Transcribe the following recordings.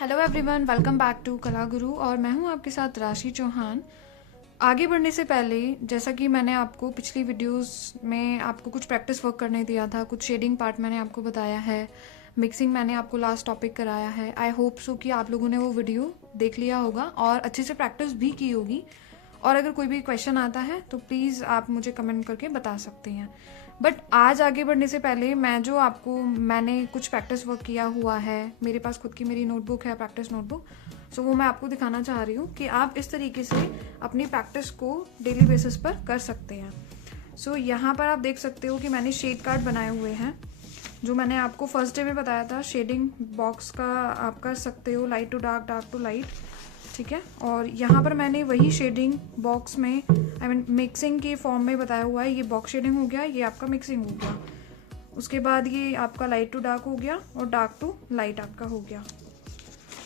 Hello everyone, welcome back to Kala Guru और मैं हूं आपके साथ राशि चौहान। आगे बढ़ने से पहले, जैसा कि मैंने आपको पिछली वीडियोस में आपको कुछ प्रैक्टिस वर्क करने दिया था, कुछ शेडिंग पार्ट मैंने आपको बताया है, मिक्सिंग मैंने आपको लास्ट टॉपिक कराया है। आई होप सो कि आप लोगों ने वो वीडियो देख लिया होगा और अच्छे से प्रैक्टिस भी की होगी। और अगर कोई भी क्वेश्चन आता है तो प्लीज़ आप मुझे कमेंट करके बता सकते हैं। बट आज आगे बढ़ने से पहले मैंने कुछ प्रैक्टिस वर्क किया हुआ है, मेरे पास खुद की मेरी नोटबुक है, प्रैक्टिस नोटबुक। सो वो मैं आपको दिखाना चाह रही हूँ कि आप इस तरीके से अपनी प्रैक्टिस को डेली बेसिस पर कर सकते हैं। सो यहाँ पर आप देख सकते हो कि मैंने शेड कार्ड बनाए हुए हैं, जो मैंने आपको फर्स्ट डे में बताया था। शेडिंग बॉक्स का आप कर सकते हो, light to dark, dark to light, ठीक है। और यहाँ पर मैंने वही शेडिंग बॉक्स में मिक्सिंग के फॉर्म में बताया हुआ है। ये बॉक्स शेडिंग हो गया, ये आपका मिक्सिंग हो गया। उसके बाद ये आपका लाइट टू डार्क हो गया और डार्क टू लाइट आपका हो गया।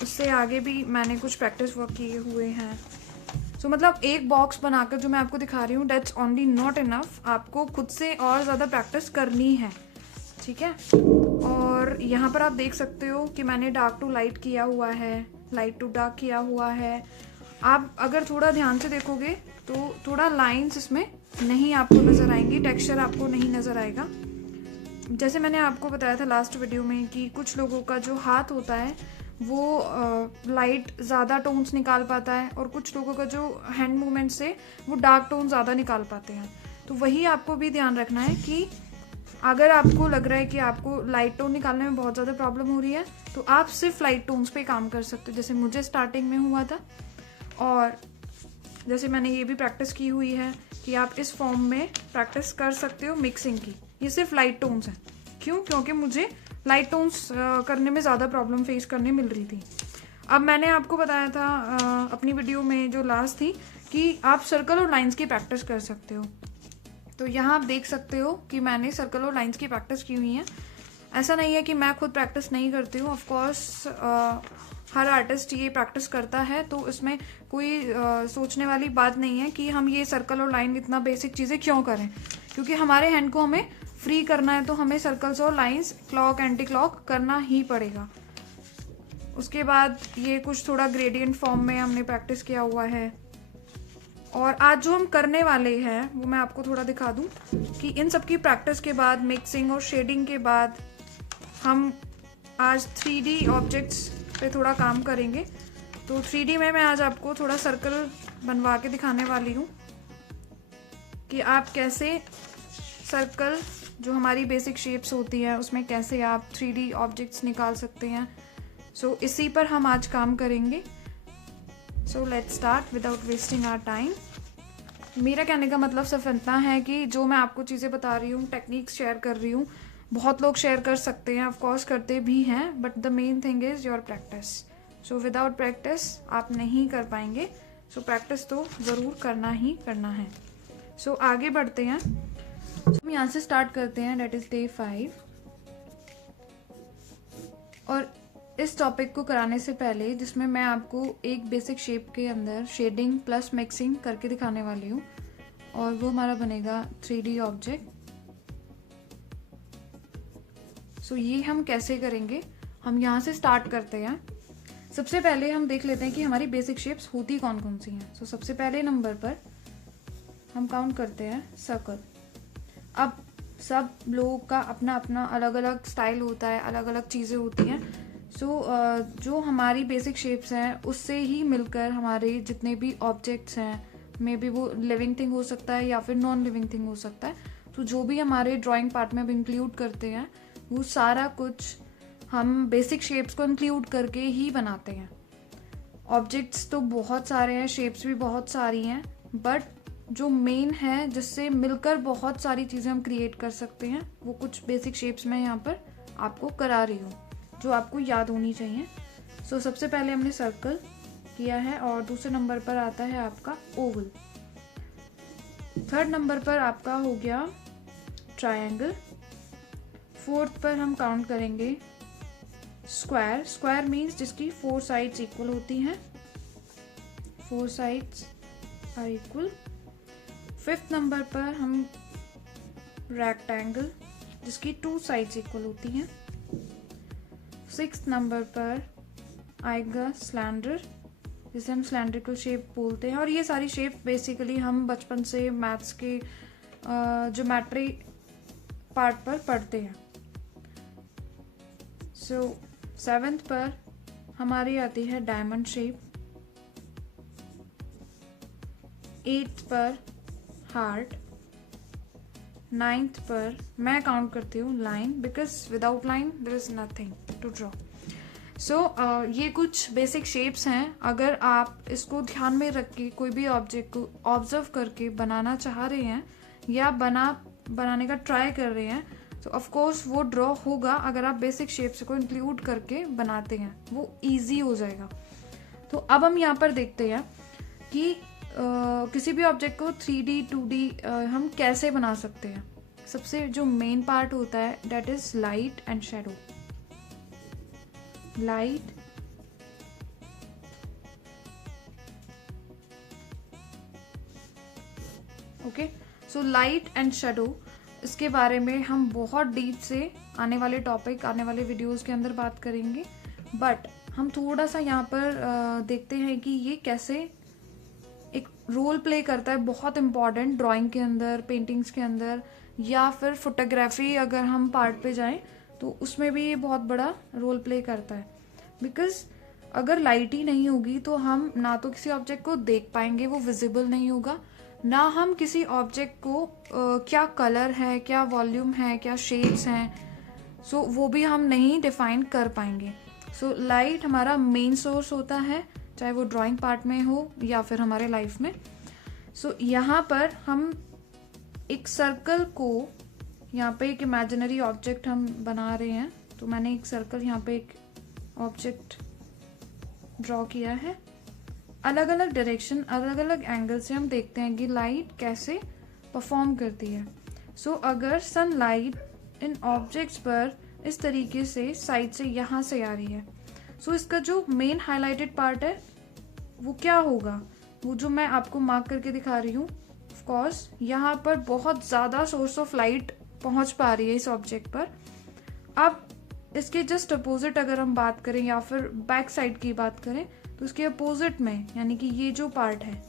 उससे आगे भी मैंने कुछ प्रैक्टिस वर्क किए हुए हैं। मतलब एक बॉक्स बनाकर जो मैं आपको दिखा रही हूँ, डेट्स ओनली नॉट इनफ। आपको खुद से और ज़्यादा प्रैक्टिस करनी है, ठीक है। और यहाँ पर आप देख सकते हो कि मैंने डार्क टू लाइट किया हुआ है, लाइट टू डार्क किया हुआ है। आप अगर थोड़ा ध्यान से देखोगे तो थोड़ा लाइंस इसमें नहीं आपको नज़र आएंगी, टेक्सचर आपको नहीं नज़र आएगा। जैसे मैंने आपको बताया था लास्ट वीडियो में कि कुछ लोगों का जो हाथ होता है वो लाइट ज़्यादा टोन्स निकाल पाता है और कुछ लोगों का जो हैंड मूवमेंट से वो डार्क टोन ज़्यादा निकाल पाते हैं। तो वही आपको भी ध्यान रखना है कि अगर आपको लग रहा है कि आपको लाइट टोन निकालने में बहुत ज़्यादा प्रॉब्लम हो रही है तो आप सिर्फ लाइट टोन्स पे काम कर सकते हो, जैसे मुझे स्टार्टिंग में हुआ था। और जैसे मैंने ये भी प्रैक्टिस की हुई है कि आप इस फॉर्म में प्रैक्टिस कर सकते हो मिक्सिंग की। ये सिर्फ लाइट टोन्स हैं। क्यों? क्योंकि मुझे लाइट टोन्स करने में ज़्यादा प्रॉब्लम फेस करने मिल रही थी। अब मैंने आपको बताया था अपनी वीडियो में जो लास्ट थी कि आप सर्कल और लाइंस की प्रैक्टिस कर सकते हो। तो यहाँ आप देख सकते हो कि मैंने सर्कल और लाइंस की प्रैक्टिस की हुई है। ऐसा नहीं है कि मैं खुद प्रैक्टिस नहीं करती हूँ, ऑफकोर्स हर आर्टिस्ट ये प्रैक्टिस करता है, तो इसमें कोई सोचने वाली बात नहीं है कि हम ये सर्कल और लाइन इतना बेसिक चीज़ें क्यों करें। क्योंकि हमारे हैंड को हमें फ्री करना है तो हमें सर्कल्स और लाइंस, क्लॉक, एंटी क्लॉक करना ही पड़ेगा। उसके बाद ये कुछ थोड़ा ग्रेडियंट फॉर्म में हमने प्रैक्टिस किया हुआ है। और आज जो हम करने वाले हैं वो मैं आपको थोड़ा दिखा दूं कि इन सब की प्रैक्टिस के बाद, मिक्सिंग और शेडिंग के बाद, हम आज 3D ऑब्जेक्ट्स पे थोड़ा काम करेंगे। तो 3D में मैं आज आपको थोड़ा सर्कल बनवा के दिखाने वाली हूँ कि आप कैसे सर्कल, जो हमारी बेसिक शेप्स होती है, उसमें कैसे आप 3D ऑब्जेक्ट्स निकाल सकते हैं। सो इसी पर हम आज काम करेंगे। So let's start without wasting our time. मेरा कहने का मतलब सिर्फ इतना है कि जो मैं आपको चीज़ें बता रही हूँ, टेक्निक्स शेयर कर रही हूँ, बहुत लोग शेयर कर सकते हैं, ऑफकोर्स करते भी हैं, but the main thing is your practice. So without practice आप नहीं कर पाएंगे। सो प्रैक्टिस तो ज़रूर करना ही करना है। सो आगे बढ़ते हैं। हम यहाँ से स्टार्ट करते हैं, डेट इज़ डे 5। और इस टॉपिक को कराने से पहले, जिसमें मैं आपको एक बेसिक शेप के अंदर शेडिंग प्लस मिक्सिंग करके दिखाने वाली हूँ, और वो हमारा बनेगा 3D ऑब्जेक्ट। सो ये हम कैसे करेंगे, हम यहाँ से स्टार्ट करते हैं। सबसे पहले हम देख लेते हैं कि हमारी बेसिक शेप्स होती कौन कौन सी हैं। सो सबसे पहले नंबर पर हम काउंट करते हैं सर्कल। अब सब लोगों का अपना अपना अलग अलग स्टाइल होता है, अलग अलग चीज़ें होती हैं। जो हमारी बेसिक शेप्स हैं उससे ही मिलकर हमारे जितने भी ऑब्जेक्ट्स हैं, मे बी वो लिविंग थिंग हो सकता है या फिर नॉन लिविंग थिंग हो सकता है, तो जो भी हमारे ड्राइंग पार्ट में अब इंक्लूड करते हैं वो सारा कुछ हम बेसिक शेप्स को इंक्लूड करके ही बनाते हैं। ऑब्जेक्ट्स तो बहुत सारे हैं, शेप्स भी बहुत सारी हैं, बट जो मेन है जिससे मिलकर बहुत सारी चीज़ें हम क्रिएट कर सकते हैं, वो कुछ बेसिक शेप्स मैं यहाँ पर आपको करा रही हूँ जो आपको याद होनी चाहिए। सो सबसे पहले हमने सर्कल किया है, और दूसरे नंबर पर आता है आपका ओवल। थर्ड नंबर पर आपका हो गया ट्रायंगल। फोर्थ पर हम काउंट करेंगे स्क्वायर। स्क्वायर मीन्स जिसकी 4 साइड्स इक्वल होती हैं, 4 sides are equal. Fifth number पर हम रेक्टेंगल, जिसकी 2 साइड्स इक्वल होती हैं। सिक्स्थ नंबर पर आएगा स्लैंडर, जिसे हम सिलेंड्रिकल शेप बोलते हैं। और ये सारी शेप बेसिकली हम बचपन से मैथ्स के ज्योमेट्री पार्ट पर पढ़ते हैं। सो 7th पर हमारी आती है डायमंड शेप, 8th पर हार्ट, 9th पर मैं काउंट करती हूँ line, because without line there is nothing to draw. So ये कुछ बेसिक शेप्स हैं। अगर आप इसको ध्यान में रख के कोई भी ऑब्जेक्ट को ऑब्जर्व करके बनाना चाह रहे हैं या बनाने का ट्राई कर रहे हैं, तो ऑफ कोर्स वो ड्रॉ होगा। अगर आप बेसिक शेप्स को इंक्लूड करके बनाते हैं वो इजी हो जाएगा। तो अब हम यहाँ पर देखते हैं कि किसी भी ऑब्जेक्ट को 3D 2D हम कैसे बना सकते हैं। सबसे जो मेन पार्ट होता है that is light and shadow. Light okay, so light and shadow, इसके बारे में हम बहुत डीप से आने वाले टॉपिक, आने वाले वीडियोस के अंदर बात करेंगे। बट हम थोड़ा सा यहाँ पर देखते हैं कि ये कैसे एक रोल प्ले करता है, बहुत इंपॉर्टेंट ड्राइंग के अंदर, पेंटिंग्स के अंदर, या फिर फोटोग्राफी अगर हम पार्ट पे जाएं तो उसमें भी ये बहुत बड़ा रोल प्ले करता है। बिकॉज अगर लाइट ही नहीं होगी तो हम ना तो किसी ऑब्जेक्ट को देख पाएंगे, वो विजिबल नहीं होगा, ना हम किसी ऑब्जेक्ट को क्या कलर है, क्या वॉल्यूम है, क्या शेड्स हैं, सो वो भी हम नहीं डिफाइन कर पाएंगे। सो लाइट हमारा मेन सोर्स होता है, चाहे वो ड्राइंग पार्ट में हो या फिर हमारे लाइफ में। सो यहाँ पर हम एक सर्कल को, यहाँ पे एक इमेजिनरी ऑब्जेक्ट हम बना रहे हैं, तो मैंने एक सर्कल, यहाँ पे एक ऑब्जेक्ट ड्रॉ किया है। अलग अलग डायरेक्शन, अलग अलग एंगल से हम देखते हैं कि लाइट कैसे परफॉर्म करती है। सो अगर सनलाइट इन ऑब्जेक्ट्स पर इस तरीके से साइड से यहाँ से आ रही है, सो इसका जो मेन हाईलाइटेड पार्ट है वो क्या होगा, वो जो मैं आपको मार्क करके दिखा रही हूँ। ऑफ कोर्स यहाँ पर बहुत ज़्यादा सोर्स ऑफ लाइट पहुँच पा रही है इस ऑब्जेक्ट पर। अब इसके जस्ट अपोजिट अगर हम बात करें या फिर बैक साइड की बात करें, तो इसके अपोजिट में, यानी कि ये जो पार्ट है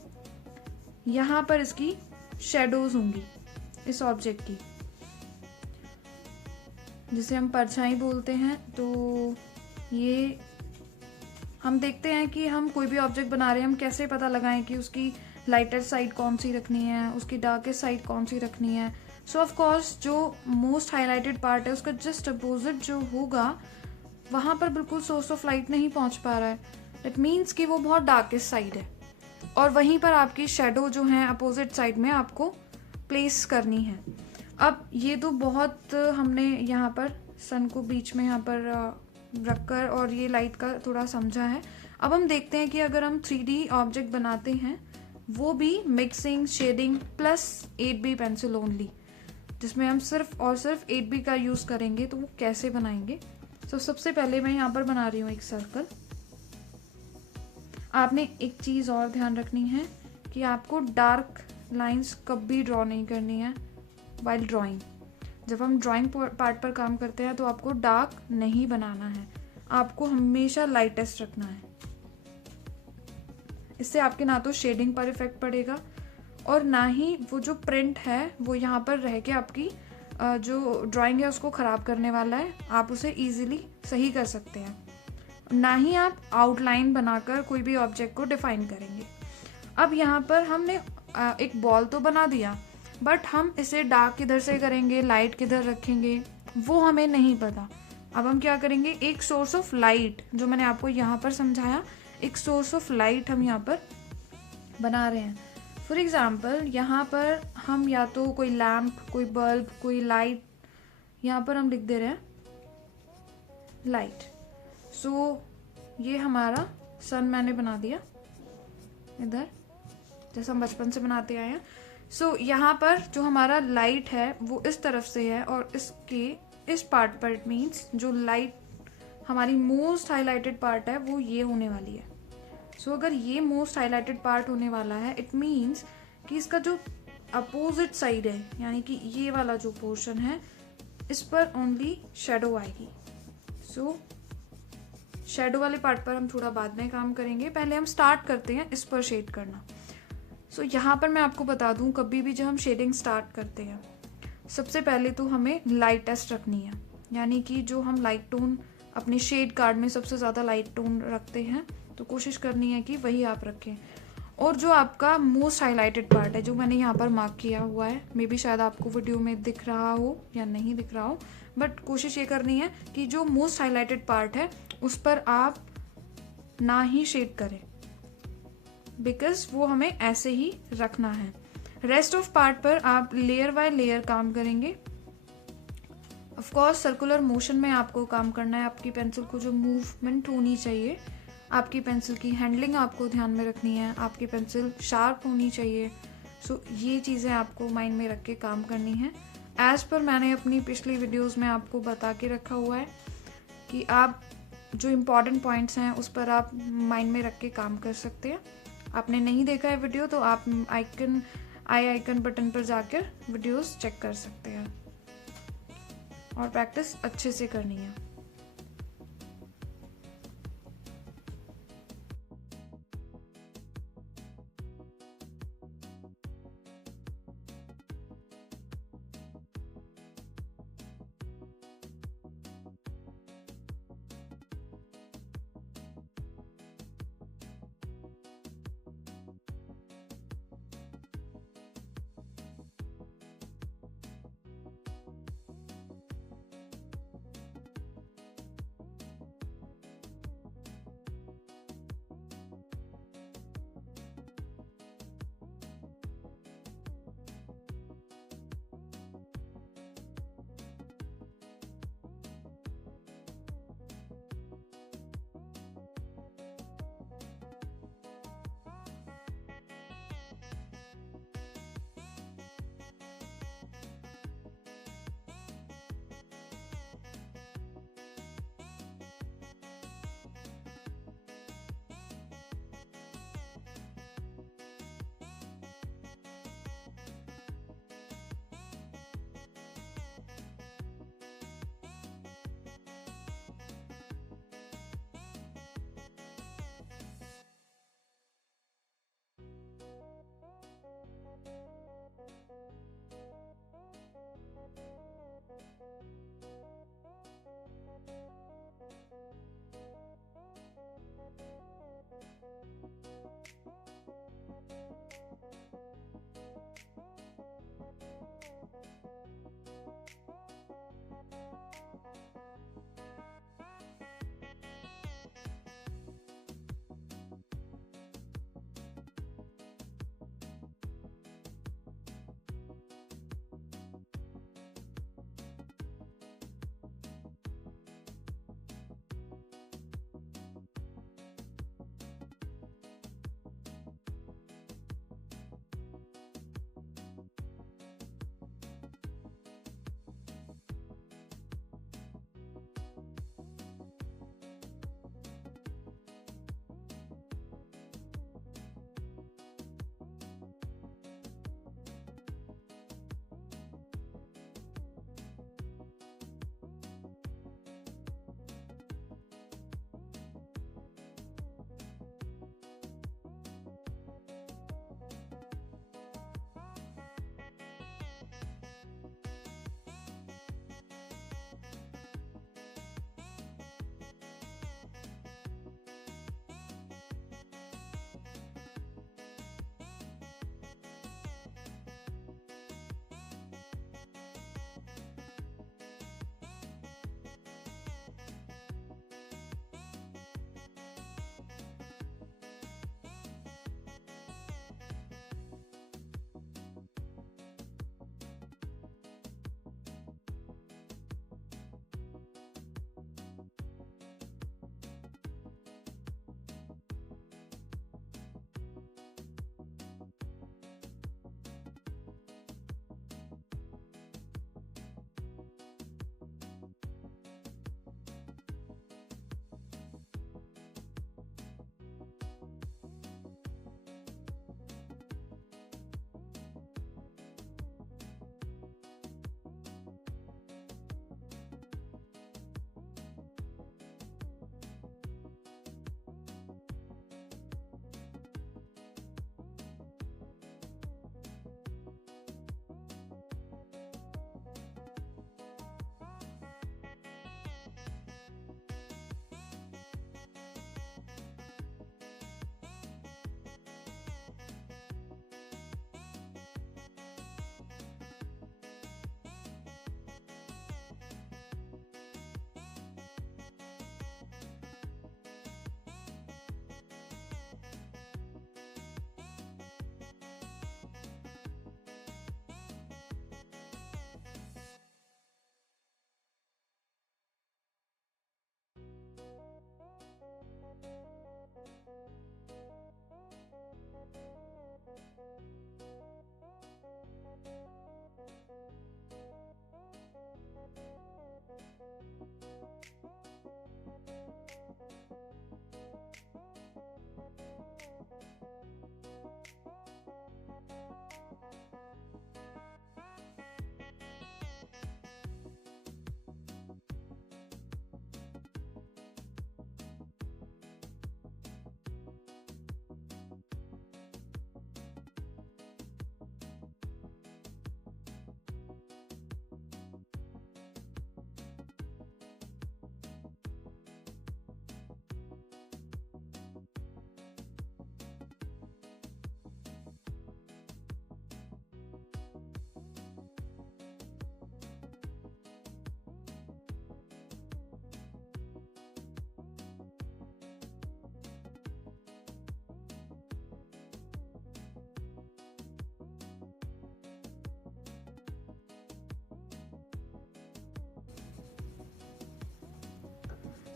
यहाँ पर इसकी शेडोज होंगी इस ऑब्जेक्ट की, जिसे हम परछाई बोलते हैं। तो ये हम देखते हैं कि हम कोई भी ऑब्जेक्ट बना रहे हैं, हम कैसे पता लगाएं कि उसकी लाइटर साइड कौन सी रखनी है, उसकी डार्केस्ट साइड कौन सी रखनी है। सो ऑफ कोर्स जो मोस्ट हाईलाइटेड पार्ट है उसका जस्ट अपोजिट जो होगा, वहां पर बिल्कुल सोर्स ऑफ लाइट नहीं पहुंच पा रहा है, इट मीन्स कि वो बहुत डार्केस्ट साइड है, और वहीं पर आपकी शेडो जो है अपोजिट साइड में आपको प्लेस करनी है। अब ये तो बहुत हमने यहाँ पर सन को बीच में यहाँ पर रखकर और ये लाइट का थोड़ा समझा है। अब हम देखते हैं कि अगर हम 3D ऑब्जेक्ट बनाते हैं, वो भी mixing, shading plus 8B pencil only, जिसमें हम सिर्फ और सिर्फ 8B का यूज़ करेंगे, तो वो कैसे बनाएंगे। तो सबसे पहले मैं यहाँ पर बना रही हूँ एक सर्कल। आपने एक चीज़ और ध्यान रखनी है कि आपको डार्क लाइंस कभी ड्रॉ नहीं करनी है वाइल ड्राइंग। जब हम ड्राइंग पार्ट पर काम करते हैं तो आपको डार्क नहीं बनाना है, आपको हमेशा लाइटेस्ट रखना है। इससे आपके ना तो शेडिंग पर इफेक्ट पड़ेगा और ना ही वो जो प्रिंट है वो यहाँ पर रह के आपकी जो ड्राइंग है उसको ख़राब करने वाला है। आप उसे इजीली सही कर सकते हैं, ना ही आप आउटलाइन बनाकर कोई भी ऑब्जेक्ट को डिफाइन करेंगे। अब यहाँ पर हमने एक बॉल तो बना दिया, बट हम इसे डार्क किधर से करेंगे, लाइट किधर रखेंगे, वो हमें नहीं पता। अब हम क्या करेंगे, एक सोर्स ऑफ लाइट, जो मैंने आपको यहाँ पर समझाया, एक सोर्स ऑफ लाइट हम यहाँ पर बना रहे हैं। फॉर एग्जाम्पल यहाँ पर हम या तो कोई लैम्प, कोई बल्ब, कोई लाइट, यहाँ पर हम लिख दे रहे हैं लाइट। सो ये हमारा सन मैंने बना दिया इधर, जैसा हम बचपन से बनाते आए हैं। सो यहाँ पर जो हमारा लाइट है वो इस तरफ से है, और इसके इस पार्ट पर इट मीन्स जो लाइट हमारी मोस्ट हाईलाइटेड पार्ट है वो ये होने वाली है। सो अगर ये मोस्ट हाईलाइटेड पार्ट होने वाला है, इट मीन्स कि इसका जो अपोजिट साइड है, यानी कि ये वाला जो पोर्शन है, इस पर ओनली शेडो आएगी। सो शेडो वाले पार्ट पर हम थोड़ा बाद में काम करेंगे, पहले हम स्टार्ट करते हैं इस पर शेड करना। सो यहाँ पर मैं आपको बता दूँ, कभी भी जब हम शेडिंग स्टार्ट करते हैं सबसे पहले तो हमें लाइटेस्ट रखनी है, यानी कि जो हम लाइट टोन अपने शेड कार्ड में सबसे ज़्यादा लाइट टोन रखते हैं तो कोशिश करनी है कि वही आप रखें। और जो आपका मोस्ट हाईलाइटेड पार्ट है जो मैंने यहाँ पर मार्क किया हुआ है, मे बी शायद आपको वीडियो में दिख रहा हो या नहीं दिख रहा हो, बट कोशिश ये करनी है कि जो मोस्ट हाईलाइटेड पार्ट है उस पर आप ना ही शेड करें, बिकॉज वो हमें ऐसे ही रखना है। रेस्ट ऑफ पार्ट पर आप लेयर बाय लेयर काम करेंगे। ऑफ कोर्स सर्कुलर मोशन में आपको काम करना है, आपकी पेंसिल को जो मूवमेंट होनी चाहिए, आपकी पेंसिल की हैंडलिंग आपको ध्यान में रखनी है, आपकी पेंसिल शार्प होनी चाहिए। सो ये चीज़ें आपको माइंड में रख के काम करनी है। एज पर मैंने अपनी पिछली वीडियोस में आपको बता के रखा हुआ है कि आप जो इम्पॉर्टेंट पॉइंट्स हैं उस पर आप माइंड में रख के काम कर सकते हैं। आपने नहीं देखा है वीडियो तो आप आई आइकन बटन पर जाकर वीडियोस चेक कर सकते हैं और प्रैक्टिस अच्छे से करनी है।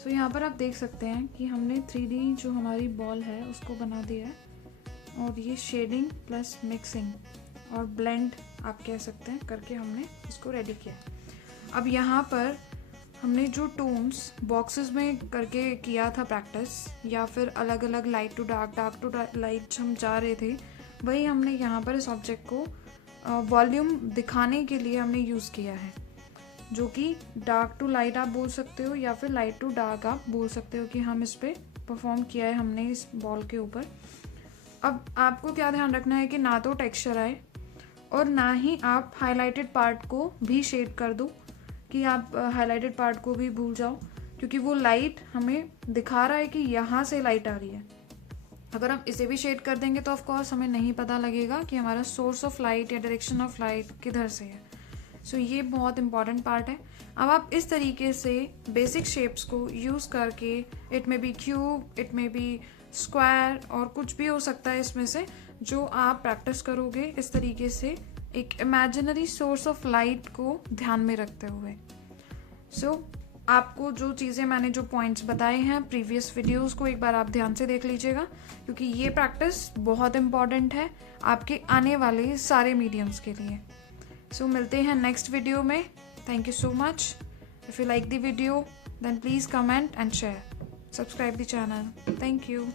तो यहाँ पर आप देख सकते हैं कि हमने 3D जो हमारी बॉल है उसको बना दिया है, और ये शेडिंग प्लस मिक्सिंग और ब्लेंड आप कह सकते हैं करके हमने इसको रेडी किया। अब यहाँ पर हमने जो टोन्स बॉक्सेस में करके किया था प्रैक्टिस, या फिर अलग अलग light to dark, dark to light हम जा रहे थे, वही हमने यहाँ पर इस ऑब्जेक्ट को वॉल्यूम दिखाने के लिए हमने यूज़ किया है, जो कि डार्क टू लाइट आप बोल सकते हो या फिर लाइट टू डार्क आप बोल सकते हो कि हम इस पर परफॉर्म किया है हमने इस बॉल के ऊपर। अब आपको क्या ध्यान रखना है कि ना तो टेक्सचर आए और ना ही आप हाईलाइटेड पार्ट को भी शेड कर दो कि आप हाईलाइटेड पार्ट को भी भूल जाओ, क्योंकि वो लाइट हमें दिखा रहा है कि यहाँ से लाइट आ रही है। अगर हम इसे भी शेड कर देंगे तो ऑफ कोर्स हमें नहीं पता लगेगा कि हमारा सोर्स ऑफ लाइट या डायरेक्शन ऑफ लाइट किधर से है। सो ये बहुत इंपॉर्टेंट पार्ट है। अब आप इस तरीके से बेसिक शेप्स को यूज़ करके, it may be cube, it may be square, और कुछ भी हो सकता है इसमें से, जो आप प्रैक्टिस करोगे इस तरीके से एक इमेजिनरी सोर्स ऑफ लाइट को ध्यान में रखते हुए। सो आपको जो चीज़ें मैंने जो पॉइंट्स बताए हैं प्रीवियस वीडियोस को एक बार आप ध्यान से देख लीजिएगा, क्योंकि ये प्रैक्टिस बहुत इंपॉर्टेंट है आपके आने वाले सारे मीडियम्स के लिए। सो मिलते हैं नेक्स्ट वीडियो में। Thank you so much. If you like the video then please comment and share, subscribe the channel. Thank you.